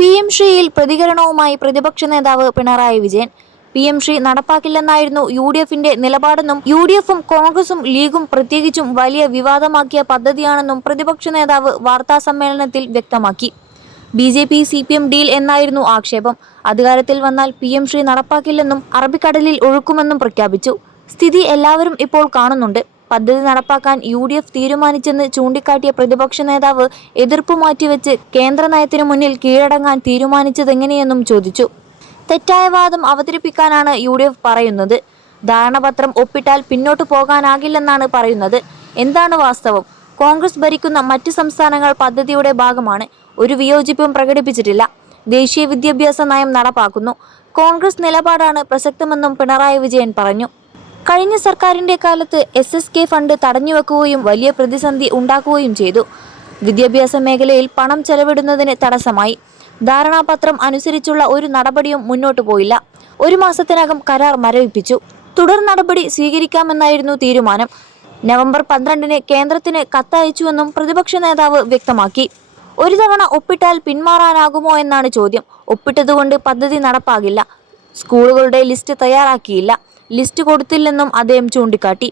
PM ശ്രീയിൽ പ്രതികരണവുമായി പ്രതിപക്ഷ നേതാവ് പിണറായി വിജയൻ. PM ശ്രീ നടപ്പാക്കില്ലെന്നായിരുന്നു UDFന്റെ നിലപാടെന്നും UDFും കോൺഗ്രസും ലീഗും പ്രത്യേകിച്ചും വലിയ വിവാദമാക്കിയ പദ്ധതിയാണെന്നും പ്രതിപക്ഷ നേതാവ് വാർത്താസമ്മേളനത്തിൽ വ്യക്തമാക്കി. BJP CPM ഡീൽ എന്നായിരുന്നു ആക്ഷേപം. അധികാരത്തിൽ വന്നാൽ PM ശ്രീ നടപ്പാക്കില്ലെന്നും അറബിക്കടലിൽ ഒഴുക്കുമെന്നും പ്രഖ്യാപിച്ചു. സ്ഥിതി എല്ലാവരും ഇപ്പോൾ കാണുന്നുണ്ട്. പദ്ധതി നടപ്പാക്കാൻ UDF തീരുമാനിച്ചെന്ന് ചൂണ്ടിക്കാട്ടിയ പ്രതിപക്ഷ നേതാവ് എതിർപ്പ് മാറ്റിവെച്ച് കേന്ദ്ര നയത്തിനു മുന്നിൽ കീഴടങ്ങാൻ തീരുമാനിച്ചതെങ്ങനെയെന്നും ചോദിച്ചു. തെറ്റായ വാദം അവതരിപ്പിക്കാനാണ് UDF പറയുന്നത്. ധാരണാപത്രം ഒപ്പിട്ടാൽ പിന്നോട്ടു പോകാനാകില്ലെന്നാണ് പറയുന്നത്. എന്താണ് വാസ്തവം? കോൺഗ്രസ് ഭരിക്കുന്ന മറ്റ് സംസ്ഥാനങ്ങൾ പദ്ധതിയുടെ ഭാഗമാണ്. ഒരു വിയോജിപ്പും പ്രകടിപ്പിച്ചിട്ടില്ല. ദേശീയ വിദ്യാഭ്യാസ നയം നടപ്പാക്കുന്നു. കോൺഗ്രസ് നിലപാടാണ് പ്രസക്തമെന്നും പിണറായി വിജയൻ പറഞ്ഞു. കഴിഞ്ഞ സർക്കാരിന്റെ കാലത്ത് SSK ഫണ്ട് തടഞ്ഞുവെക്കുകയും വലിയ പ്രതിസന്ധി ഉണ്ടാക്കുകയും ചെയ്തു. വിദ്യാഭ്യാസ മേഖലയിൽ പണം ചെലവിടുന്നതിന് തടസ്സമായി. ധാരണാപത്രം അനുസരിച്ചുള്ള ഒരു നടപടിയും മുന്നോട്ടു പോയില്ല. 1 മാസത്തിനകം കരാർ മരവിപ്പിച്ചു. തുടർ നടപടി സ്വീകരിക്കാമെന്നായിരുന്നു തീരുമാനം. നവംബർ 12-ന് കേന്ദ്രത്തിന് കത്തയച്ചുവെന്നും പ്രതിപക്ഷ നേതാവ് വ്യക്തമാക്കി. ഒരു തവണ ഒപ്പിട്ടാൽ പിന്മാറാനാകുമോ എന്നാണ് ചോദ്യം. ഒപ്പിട്ടതുകൊണ്ട് പദ്ധതി നടപ്പാകില്ല. സ്കൂളുകളുടെ ലിസ്റ്റ് തയ്യാറാക്കിയില്ല. ലിസ്റ്റ് കൊടുത്തില്ലെന്നും അദ്ദേഹം ചൂണ്ടിക്കാട്ടി.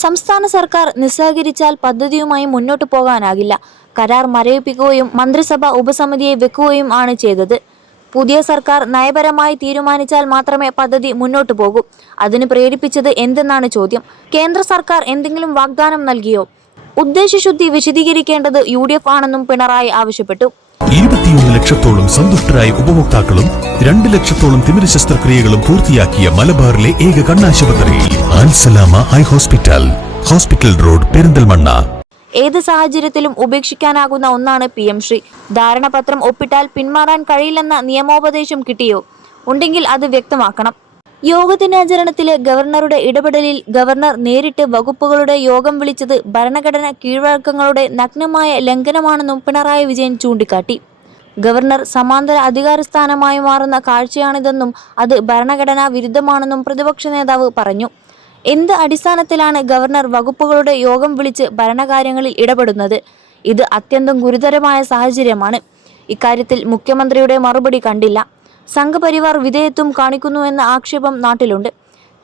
സംസ്ഥാന സർക്കാർ നിസ്സഹകരിച്ചാൽ പദ്ധതിയുമായി മുന്നോട്ടു പോകാനാകില്ല. കരാർ മരവിപ്പിക്കുകയും മന്ത്രിസഭ ഉപസമിതിയെ വെക്കുകയും ആണ് ചെയ്തത്. പുതിയ സർക്കാർ നയപരമായി തീരുമാനിച്ചാൽ മാത്രമേ പദ്ധതി മുന്നോട്ടു പോകൂ. അതിന് പ്രേരിപ്പിച്ചത് എന്തെന്നാണ് ചോദ്യം. കേന്ദ്ര സർക്കാർ എന്തെങ്കിലും വാഗ്ദാനം നൽകിയോ? ഉദ്ദേശശുദ്ധി വിശദീകരിക്കേണ്ടത് UDF ആണെന്നും പിണറായി ആവശ്യപ്പെട്ടു. 21 ലക്ഷത്തോളം സന്തുഷ്ടരായ ഉപഭോക്താക്കളും 2 ലക്ഷത്തോളം തിമിര ശസ്ത്രക്രിയകളും പൂർത്തിയാക്കിയ മലബാറിലെ ഏക കണ്ണാശുപത്രി Al Salama high hospital, hospital road, Perinthalmanna. ഏത് സാഹചര്യത്തിലും ഉപേക്ഷിക്കാനാകുന്ന ഒന്നാണ് PM ശ്രീ. ധാരണാപത്രം ഒപ്പിട്ടാൽ പിന്മാറാൻ കഴിയില്ലെന്ന നിയമോപദേശം കിട്ടിയോ? ഉണ്ടെങ്കിൽ അത് വ്യക്തമാക്കണം. യോഗദിനാചരണത്തിലെ ഗവർണറുടെ ഇടപെടലിൽ ഗവർണർ നേരിട്ട് വകുപ്പുകളുടെ യോഗം വിളിച്ചത് ഭരണഘടന കീഴ്വഴക്കങ്ങളുടെ നഗ്നമായ ലംഘനമാണെന്നും പിണറായി വിജയൻ ചൂണ്ടിക്കാട്ടി. ഗവർണർ സമാന്തര അധികാരസ്ഥാനമായി മാറുന്ന കാഴ്ചയാണിതെന്നും അത് ഭരണഘടനാ വിരുദ്ധമാണെന്നും പ്രതിപക്ഷ നേതാവ് പറഞ്ഞു. എന്ത് അടിസ്ഥാനത്തിലാണ് ഗവർണർ വകുപ്പുകളുടെ യോഗം വിളിച്ച് ഭരണകാര്യങ്ങളിൽ ഇടപെടുന്നത്? ഇത് അത്യന്തം ഗുരുതരമായ സാഹചര്യമാണ്. ഇക്കാര്യത്തിൽ മുഖ്യമന്ത്രിയുടെ മറുപടി കണ്ടില്ല. സംഘപരിവാർ വിധേയത്വം കാണിക്കുന്നുവെന്ന ആക്ഷേപം നാട്ടിലുണ്ട്.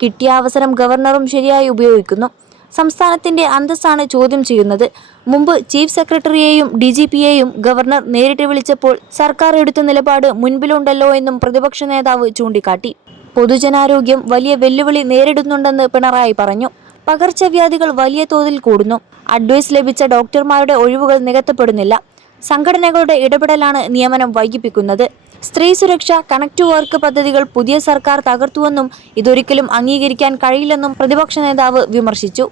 കിട്ടിയ അവസരം ഗവർണറും ശരിയായി ഉപയോഗിക്കുന്നു. സംസ്ഥാനത്തിന്റെ അന്തസ്സാണ് ചോദ്യം ചെയ്യുന്നത്. മുമ്പ് ചീഫ് സെക്രട്ടറിയെയും DGPയെയും ഗവർണർ നേരിട്ട് വിളിച്ചപ്പോൾ സർക്കാർ എടുത്ത നിലപാട് മുൻപിലുണ്ടല്ലോ എന്നും പ്രതിപക്ഷ നേതാവ് ചൂണ്ടിക്കാട്ടി. പൊതുജനാരോഗ്യം വലിയ വെല്ലുവിളി നേരിടുന്നുണ്ടെന്ന് പിണറായി പറഞ്ഞു. പകർച്ചവ്യാധികൾ വലിയ തോതിൽ കൂടുന്നു. അഡ്വൈസ് ലഭിച്ച ഡോക്ടർമാരുടെ ഒഴിവുകൾ നികത്തപ്പെടുന്നില്ല. സംഘടനകളുടെ ഇടപെടലാണ് നിയമനം വൈകിപ്പിക്കുന്നത്. സ്ത്രീ സുരക്ഷ, കണക്ട് ടു വർക്ക് പദ്ധതികൾ പുതിയ സർക്കാർ തകർത്തുവെന്നും ഇതൊരിക്കലും അംഗീകരിക്കാൻ കഴിയില്ലെന്നും പ്രതിപക്ഷ നേതാവ് വിമർശിച്ചു.